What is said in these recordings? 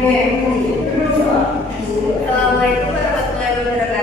Assalamualaikum warahmatullahi wabarakatuh.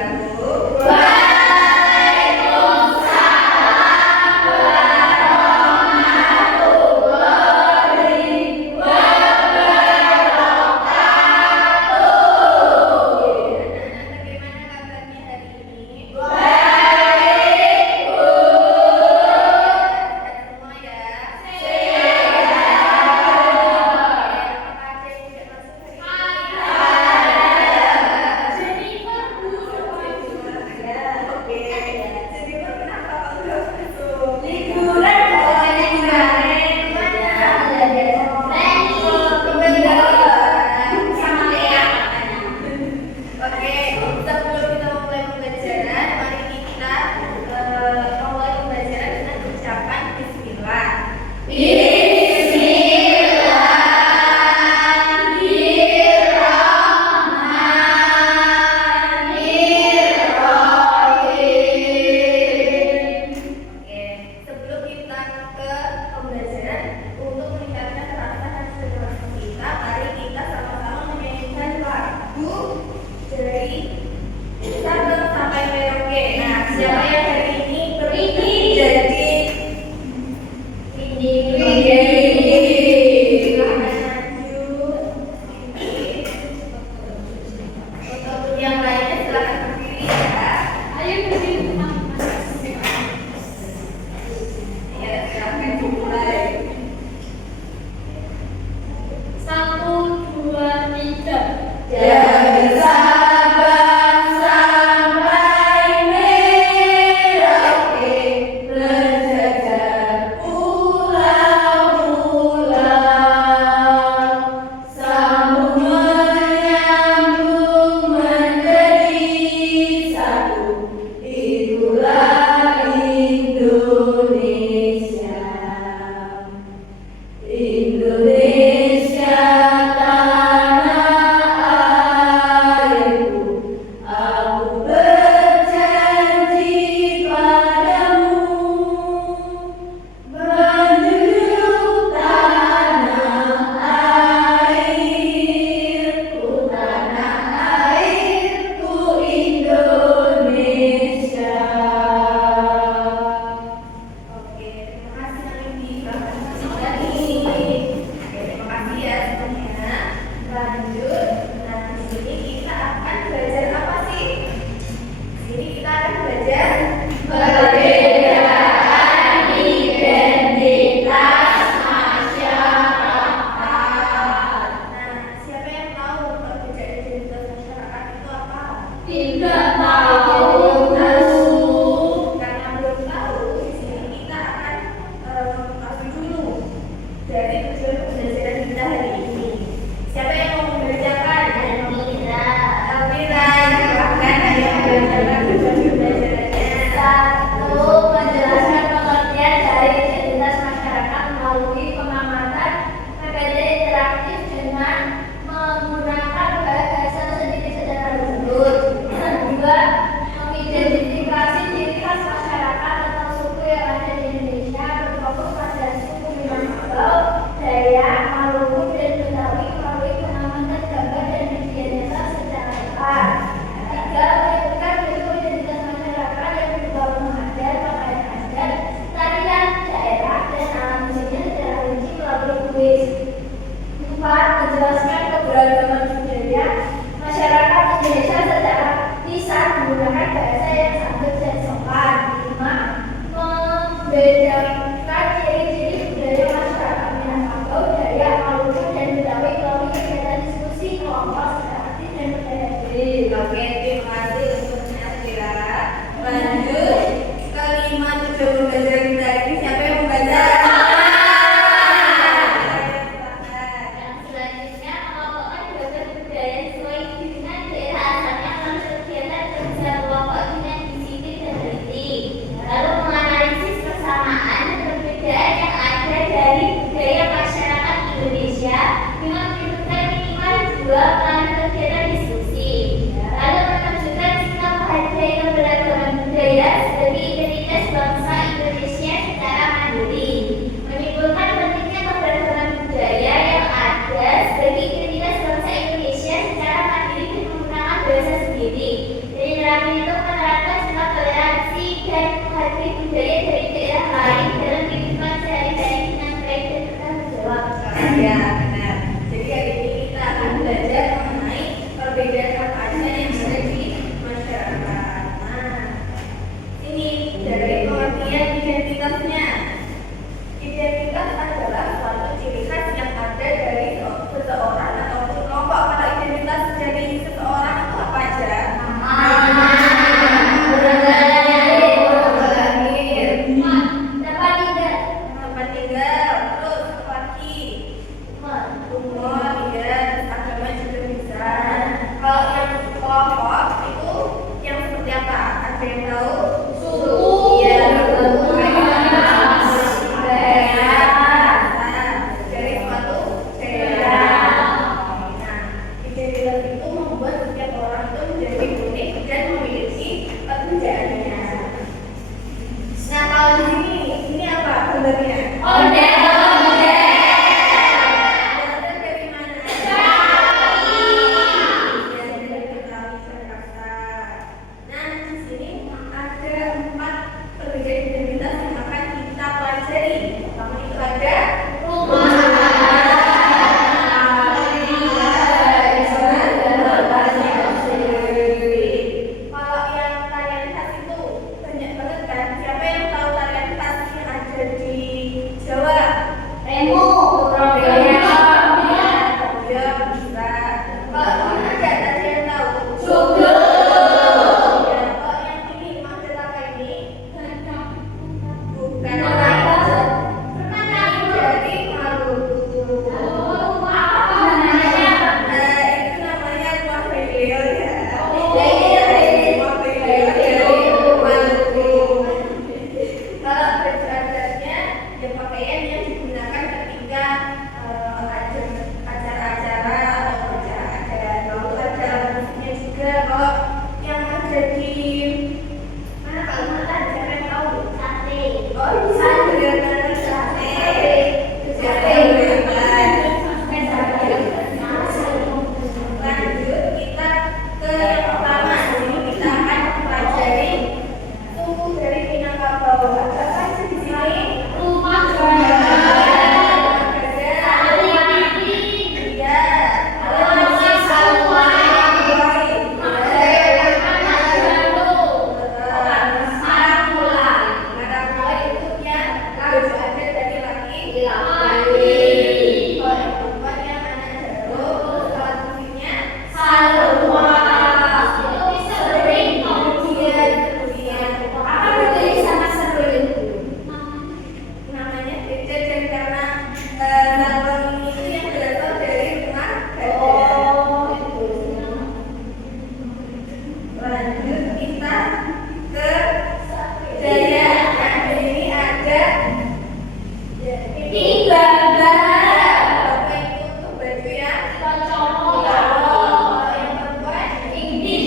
yang Cowok. kalau yang perempuan Ini.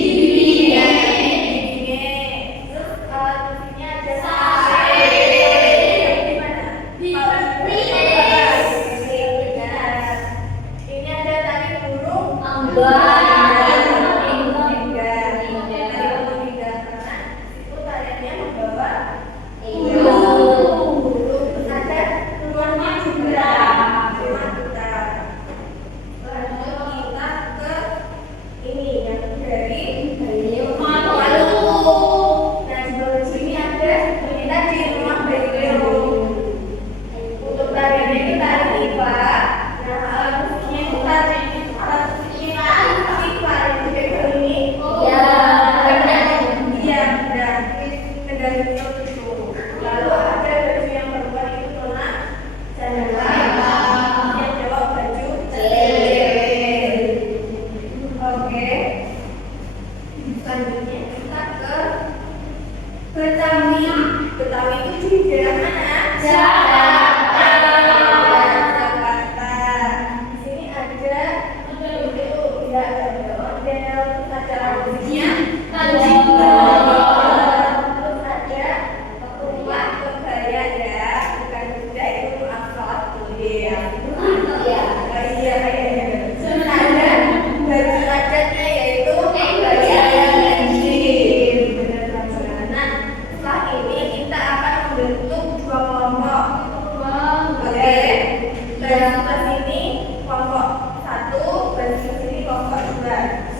terus kalau di sini ada Sare. di mana? Di ini ada tari burung Ambal. Lalu ada baju yang perempuan itu warna jadwal, yang cowok baju celir. Oke. Selanjutnya kita ke Betawi. Betawi itu di daerah mana? Jakarta. Jakarta. Di sini ada itu ya ada model, ada rambutnya, terus ada rumah kebaya ya, bukan kuda itu asal kuda. Iya. Terus ada baju adatnya yaitu kebaya ganjil. Benar banget. Nah, setelah ini kita akan membentuk dua kelompok. Oke, baris ke sini kelompok 1, baris ke sini kelompok 2.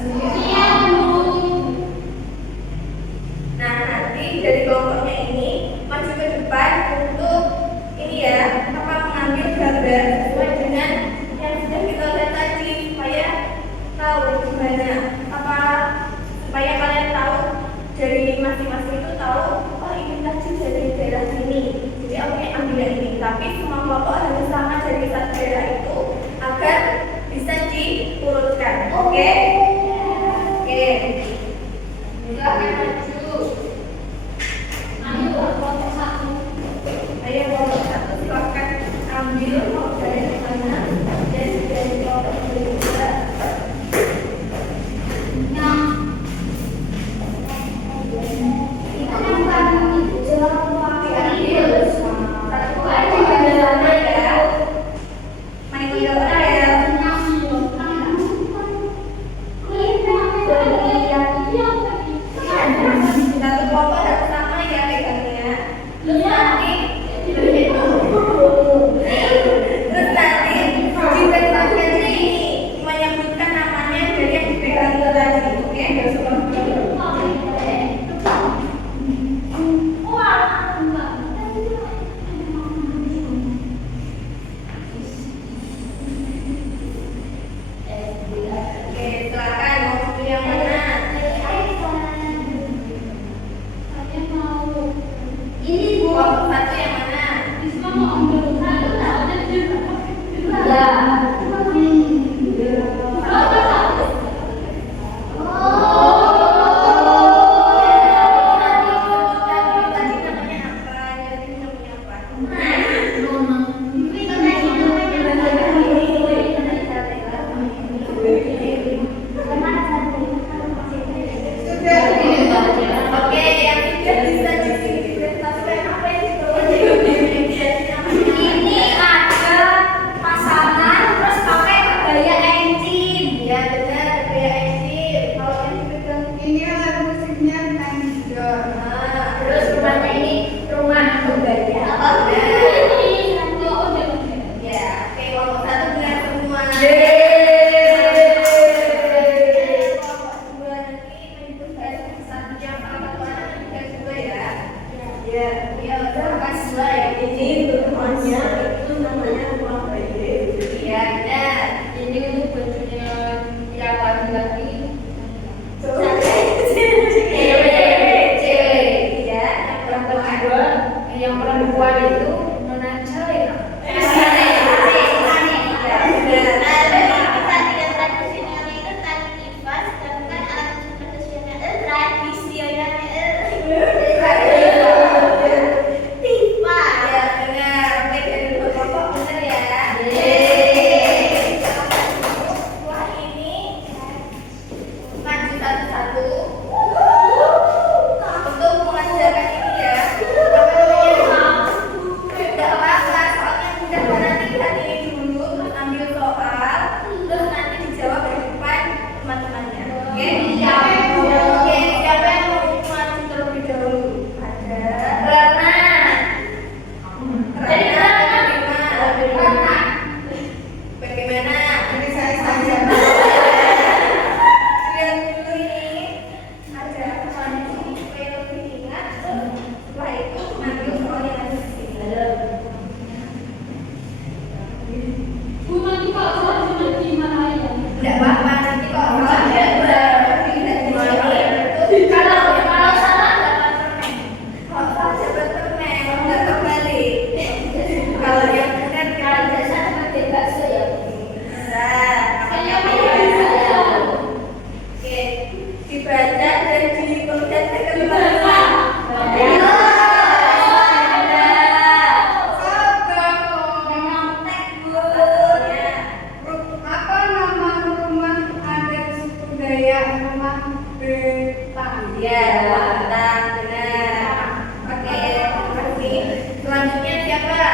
Iya, tentang benar. Oke, terima kasih. Selanjutnya siapa?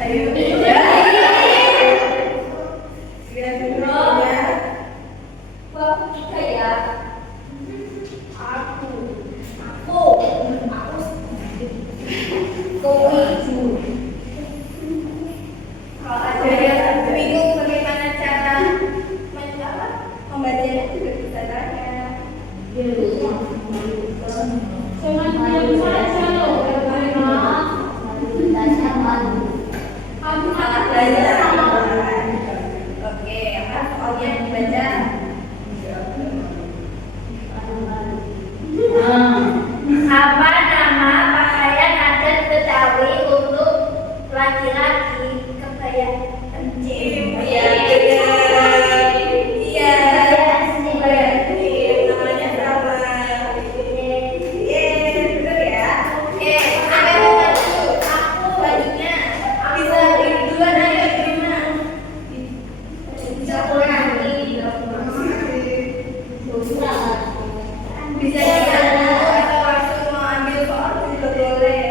Ayo. Ya. Sudah semuanya. Bapak kita ya. Aku. Kau itu. Kalau ada yang bingung bagaimana cara membacanya juga bisa tanya. Jangan diam saja loh, bacanya malu. Aku Malah belajar sama orang. Oke, apa soalnya dibaca? Apa nama pakaian adat Betawi untuk laki-laki? Kebaya encim. Iya. Iya. Kebaya encim. Namanya sama. Bener ya. Oke, siapa yang mau maju? Selanjutnya bisa duluan ayo gimana? Bisa pulang. Bisa diambil atau langsung mau ambil soal juga boleh.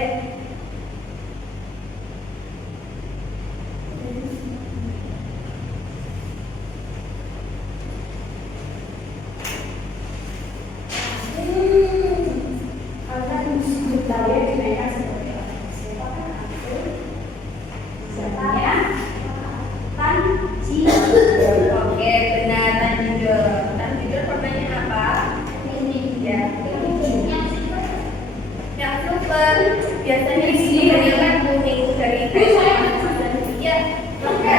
Oke, benar Tanjidor. Tanjidor warnanya apa? Ya. Yang super. Biasanya di sini kan kuning dari ya. Oke.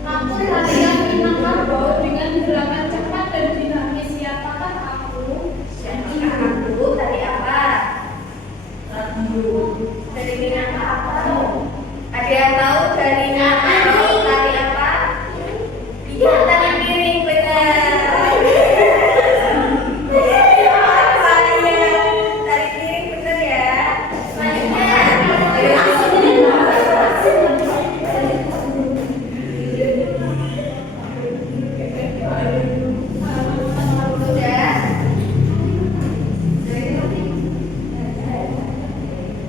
Aku latihan Minangkabau dengan gerakan cepat dan dinamis. Siapakah aku? Siapakah aku? Tadi apa? Dari Minangkabau. Ada yang tahu dari Minangkabau tadi apa? Iya, tadi piring benar. Tadi piring benar ya. Selanjutnya. Sudah.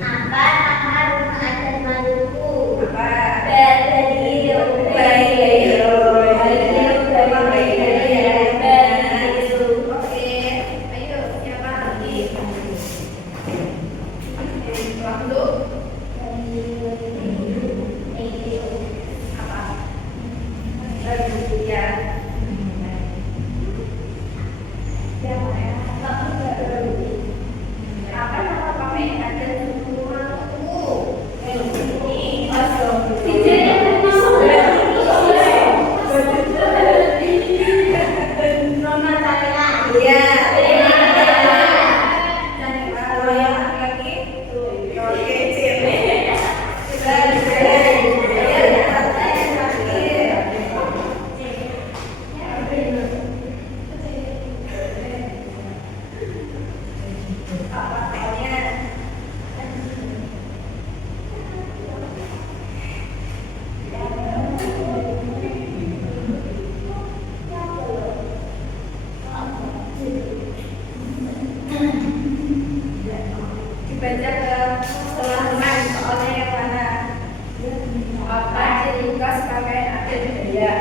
Apa nama rumah adat Maluku? Apa? Berdiri. Bayu. Memang Bayu ya. Bayu. Oke. Ayo, siapa lagi? Waktu. Apa? Ya. Apa nama pemain adat suku Maluku? Ini Nona Tayla. iya. Dan kalau yang laki-laki, oke, sip. Sudah. Ya, terakhir. Apa soalnya? Dibaca ke teman-teman soalnya yang mana? Apa ciri khas pakaian adat budaya?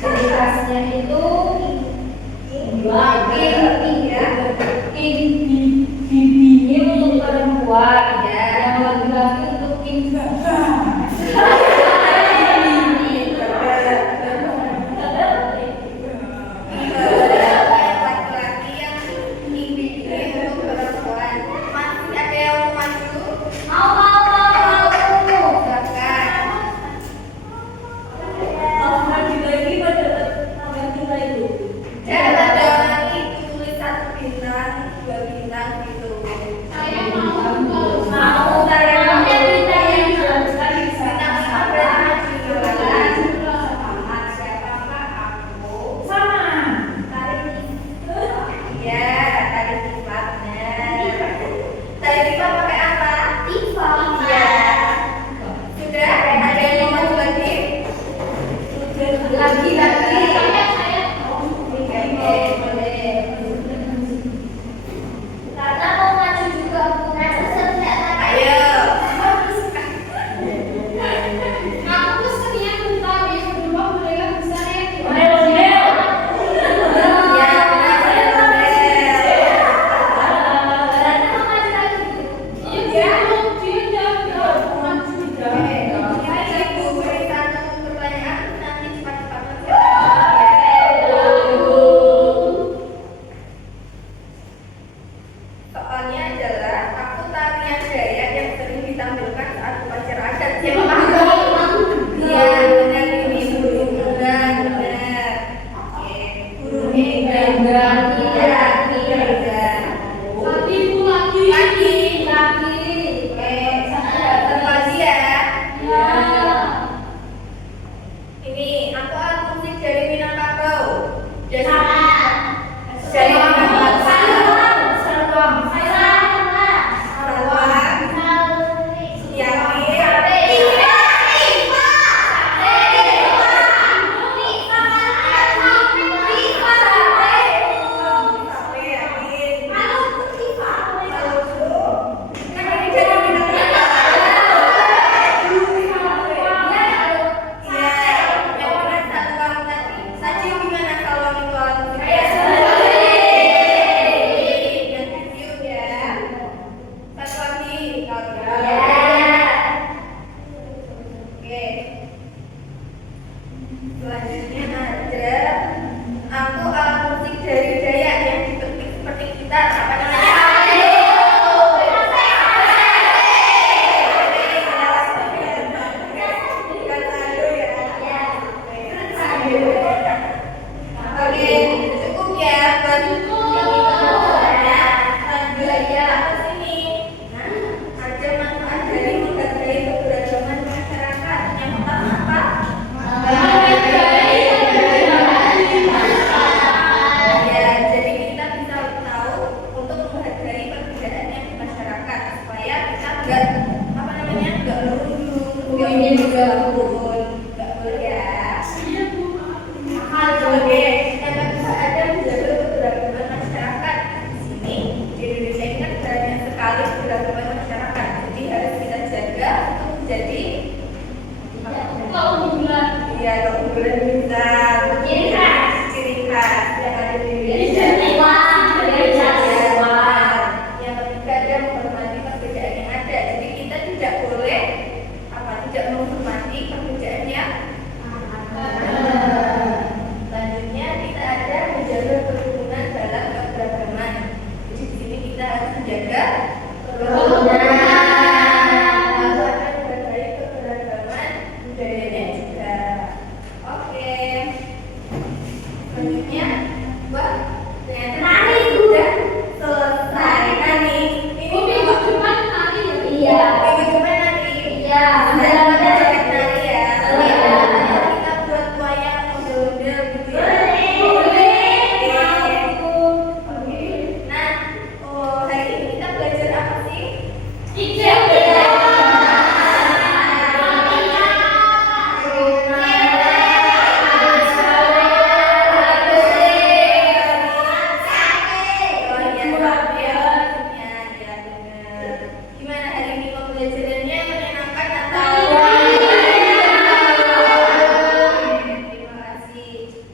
Ciri khasnya itu bibinya untuk perempuan, yang laki-laki untuk king. Laki-laki yang tinggi untuk perempuan. Masih ada yang mau maju? Mau. Silakan. Lagi pada ganti lagi.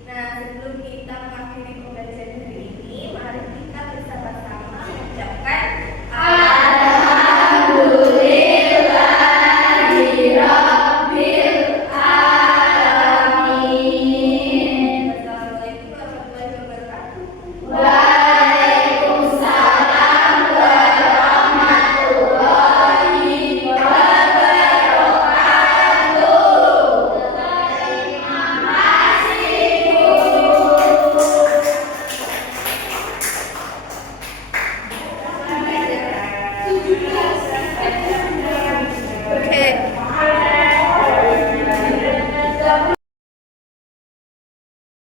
Nah, sebelum kita mengakhiri pembelajaran